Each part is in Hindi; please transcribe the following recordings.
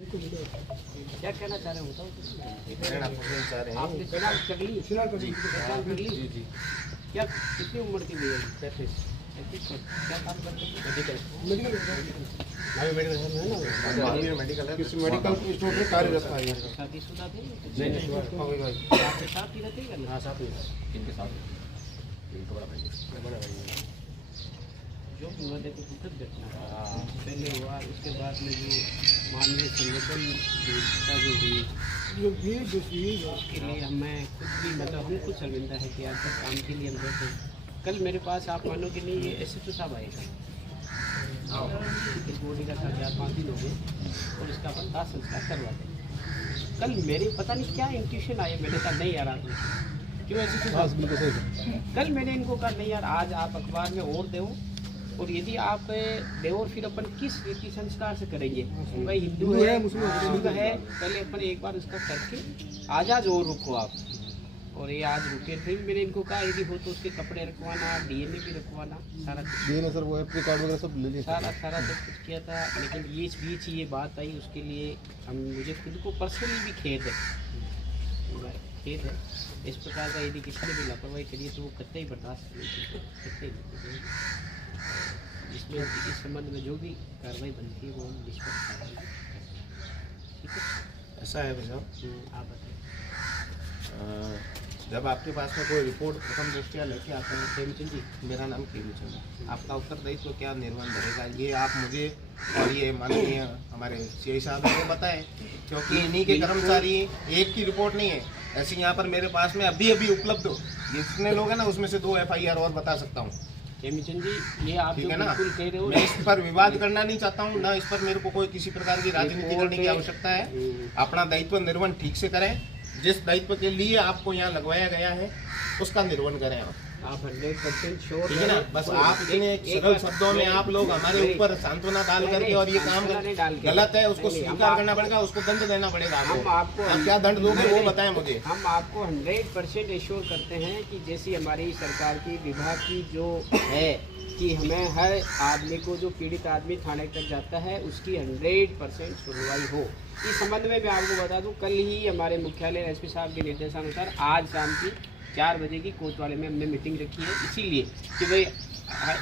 क्या कहना चाह रहे हैं बताओ कुछ। आपने फिलहाल कर ली क्या कितनी उम्र की हुई है? 35। क्या काम करते हैं? मेडिकल स्टोर में कार्यरत है। शादीशुदा थे? नहीं आपके साथ ही रहते हैं? हाँ साथ में इनके साथ बड़ा भाई जो भी हुआ देखो दुखद घटना पहले हुआ, उसके बाद में जो मानवीय संगठन का जो हुई उसके लिए मैं खुद भी मतलब हम खुद शर्मिंदा है कि आज तक काम के लिए हम बैठे। कल मेरे पास आप मानो कि नहीं ये SHO साहब आए थे, इस बॉडी का था 4-5 दिन हो गए और इसका अंतिम संस्कार करवा दें। कल मेरे पता नहीं क्या इंट्यूशन आया, मैंने कहा नहीं यार आप क्यों SHO साहब। कल मैंने इनको कहा नहीं यार आज आप अखबार में और दो, और यदि आप दे और फिर अपन किस रीति संस्कार से करेंगे भाई, हिंदू है मुस्लिम है, पहले अपन एक बार उसका करके आज और रुको आप। और ये आज रुके, फिर मैंने इनको कहा यदि हो तो उसके कपड़े रखवाना, DNA भी रखवाना, सारा DNA सर वो एप्री कार्ड वगैरह सब ले लिए सारा सब कुछ किया था। लेकिन ये बीच ये बात आई, उसके लिए मुझे खुद को पर्सनली भी खेद है इस प्रकार का। यदि किसी ने भी लापरवाही करी तो वो कतई बर्दाश्त नहीं, इसमें इस संबंध में जो भी कार्रवाई बनती है वो हम निष्पक्ष कार्रवाई। ऐसा है भैया आप बताइए। जब आपके पास में कोई रिपोर्ट प्रथम दृष्टिया लेके आते हैं, खेमचंद जी मेरा नाम खेमचंद है, आपका उत्तरदायित्व तो क्या निर्वहन रहेगा ये आप मुझे और ये माननीय हमारे CI साहब को बताएं, क्योंकि इन्हीं के कर्मचारी एक की रिपोर्ट नहीं है ऐसी यहाँ पर मेरे पास में अभी उपलब्ध हो जितने लोग हैं ना उसमें से 2 FIR और बता सकता हूँ। खेमचंद जी ये आप ठीक जो है ना, बिल्कुल कह रहे हो, मैं इस पर विवाद करना नहीं चाहता हूँ, ना इस पर मेरे को कोई किसी प्रकार की राजनीति करने की आवश्यकता है। अपना दायित्व निर्वहन ठीक से करें, जिस दायित्व के लिए आपको यहाँ लगवाया गया है उसका निर्वहन करें आप 100% श्योर ठीक है ना। बस आप इतने सरल शब्दों में आप लोग हमारे ऊपर सांत्वना डाल करके और ये काम गलत है उसको स्वीकार करना पड़ेगा, उसको दंड देना पड़ेगा। आपको क्या दंड दोगे वो बताएं मुझे। हम आपको 100% एश्योर करते हैं कि जैसी हमारी सरकार की विभाग की जो है कि हमें हर आदमी को जो पीड़ित आदमी थाने तक जाता है उसकी 100% सुनवाई हो। इस संबंध में मैं आपको बता दूं, कल ही हमारे मुख्यालय SP साहब के निर्देशानुसार आज शाम की 4 बजे की कोतवाली में हमने मीटिंग रखी है, इसीलिए कि भाई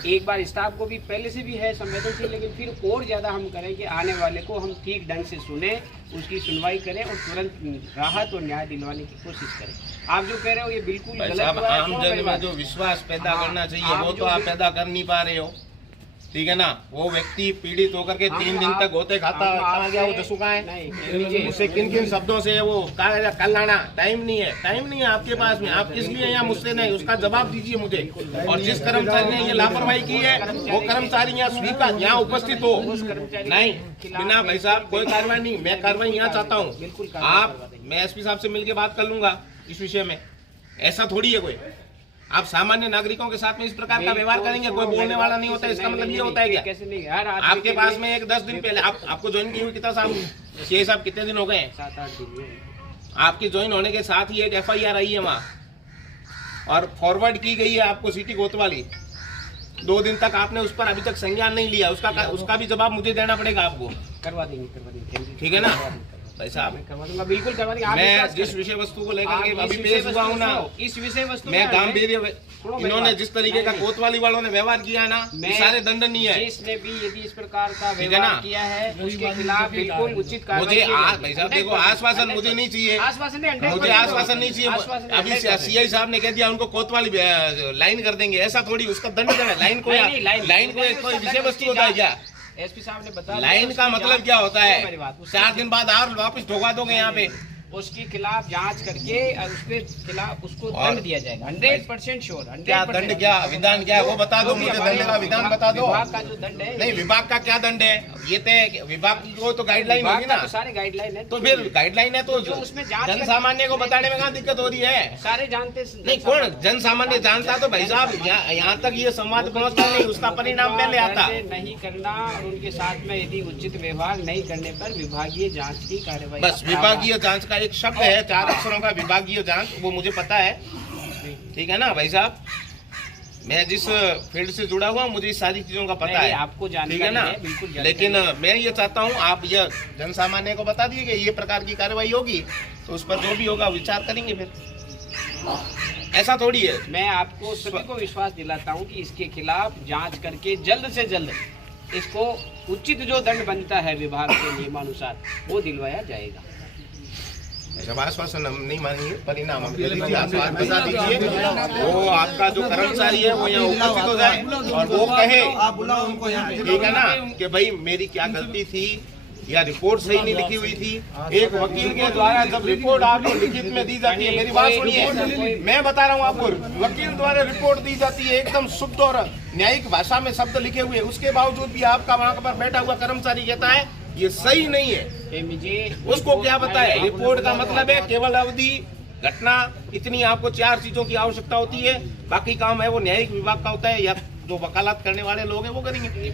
एक बार स्टाफ को भी पहले से भी है संवेदनशील, लेकिन फिर और ज़्यादा हम करें कि आने वाले को हम ठीक ढंग से सुने, उसकी सुनवाई करें और तुरंत राहत और न्याय दिलवाने की कोशिश करें। आप जो कह रहे हो ये बिल्कुल गलत है। आम जन में जो विश्वास पैदा करना चाहिए वो तो आप पैदा कर नहीं पा रहे हो, ठीक है ना। वो व्यक्ति पीड़ित होकर के 3 दिन तक होते खाता कहाँ गया वो जसू कहाँ है, मुझसे किन किन शब्दों से वो कल आना, टाइम नहीं है आपके पास में, आप किस लिए यहाँ मुझसे नहीं, उसका जवाब दीजिए मुझे। और जिस कर्मचारी ने ये लापरवाही की है वो कर्मचारी यहाँ स्वीकार यहाँ उपस्थित हो। नहीं बिना भाई साहब कोई कार्रवाई नहीं, मैं कार्रवाई यहाँ चाहता हूँ। आप मैं SP साहब से मिलकर बात कर लूंगा इस विषय में, ऐसा थोड़ी है कोई आप सामान्य नागरिकों के साथ में इस प्रकार का व्यवहार करेंगे, कोई बोलने वाला नहीं होता, इसका मतलब ये होता है क्या? कैसे नहीं यार, आपके पास में एक 10 दिन पहले आपको ज्वाइन की हुई कितना साहब CI साहब कितने दिन हो गए? 7-8 दिन। आपके ज्वाइन होने के साथ ही एक FIR आई है वहाँ और फॉरवर्ड की गई है आपको सिटी कोतवाली। 2 दिन तक आपने उस पर अभी तक संज्ञान नहीं लिया, उसका भी जवाब मुझे देना पड़ेगा आपको। करवा देंगे ठीक है ना भाई साहब, करवा दूंगा, बिल्कुल करवा देंगे। मैं जिस विषय वस्तु को लेकर के अभी पेश हुआ हूँ ना, इस विषय वस्तु मैं गांभीर्य इन्होंने जिस तरीके का कोतवाली वालों ने व्यवहार किया है ना, सारे दंडनीय है। जिसने भी यदि इस प्रकार का व्यवहार किया है उसके खिलाफ बिल्कुल उचित कार्रवाई। मुझे भाई साहब देखो आश्वासन मुझे नहीं चाहिए, आश्वासन मुझे आश्वासन नहीं चाहिए। अभी CI साहब ने कह दिया उनको कोतवाली लाइन कर देंगे, ऐसा थोड़ी, उसका दंड देना। लाइन को कोई विषय वस्तु होता है क्या? SP साहब ने बताया लाइन का मतलब क्या होता है? 4 दिन बाद और वापस ढोका दोगे यहाँ पे, उसके खिलाफ जांच करके उसके खिलाफ उसको दंड दिया जाएगा। 100% श्योर। क्या दंड, क्या विधान क्या है वो बता दो मुझे, दंड का विधान बता दो। विभाग का जो दंड है, नहीं विभाग का क्या दंड है? ये तो विभाग की तो गाइडलाइन होगी ना, सारे गाइडलाइन है। तो फिर गाइडलाइन है तो उसमें जन सामान्य को बताने में कहाँ दिक्कत हो रही है? सारे जानते नहीं, कौन जन सामान्य जानता तो भाई साहब यहाँ तक ये संवाद पहुँचता नहीं, उसका परिणाम पहले आता। नहीं करना और उनके साथ में यदि उचित व्यवहार नहीं करने पर विभागीय जांच की कार्यवाही। बस विभागीय जांच का एक शब्द है, 4 अक्षरों का विभागीय जांच, वो मुझे पता है, ठीक है ना भाई साहब। मैं जिस फील्ड से जुड़ा हुआ हूँ मुझे इस सारी चीजों का पता नहीं, है, आपको जानकारी ठीक है ना। है, बिल्कुल जानकारी लेकिन मैं ये चाहता हूँ आप ये जन सामान्य को बता दिए कि ये प्रकार की कार्रवाई होगी तो उस पर जो भी होगा विचार करेंगे फिर। ऐसा थोड़ी है। मैं आपको सभी को विश्वास दिलाता हूं कि इसके खिलाफ जांच करके जल्द से जल्द इसको उचित जो दंड बनता है विभाग के नियमानुसार वो दिलवाया जाएगा। जब आश्वासन हम नहीं मानेंगे, परिणाम हम दे दीजिए, आश्वासन बता दीजिए, वो आपका जो कर्मचारी है वो यहाँ उपस्थित हो जाए और वो कहे, ठीक है ना, कि भाई मेरी क्या गलती थी या रिपोर्ट सही नहीं लिखी हुई थी। एक वकील के द्वारा जब रिपोर्ट आपको लिखित में दी जाती है, मेरी बात सुनिए, मैं बता रहा हूँ आपको, वकील द्वारा रिपोर्ट दी जाती है एकदम शुद्ध और न्यायिक भाषा में शब्द लिखे हुए, उसके बावजूद भी आपका वहाँ पर बैठा हुआ कर्मचारी कहता है ये सही नहीं है। मुझे उसको क्या बताए? रिपोर्ट का मतलब है केवल अवधि, घटना, इतनी आपको 4 चीजों की आवश्यकता होती है, बाकी काम है वो न्यायिक विभाग का होता है या जो वकालत करने वाले लोग हैं वो करेंगे।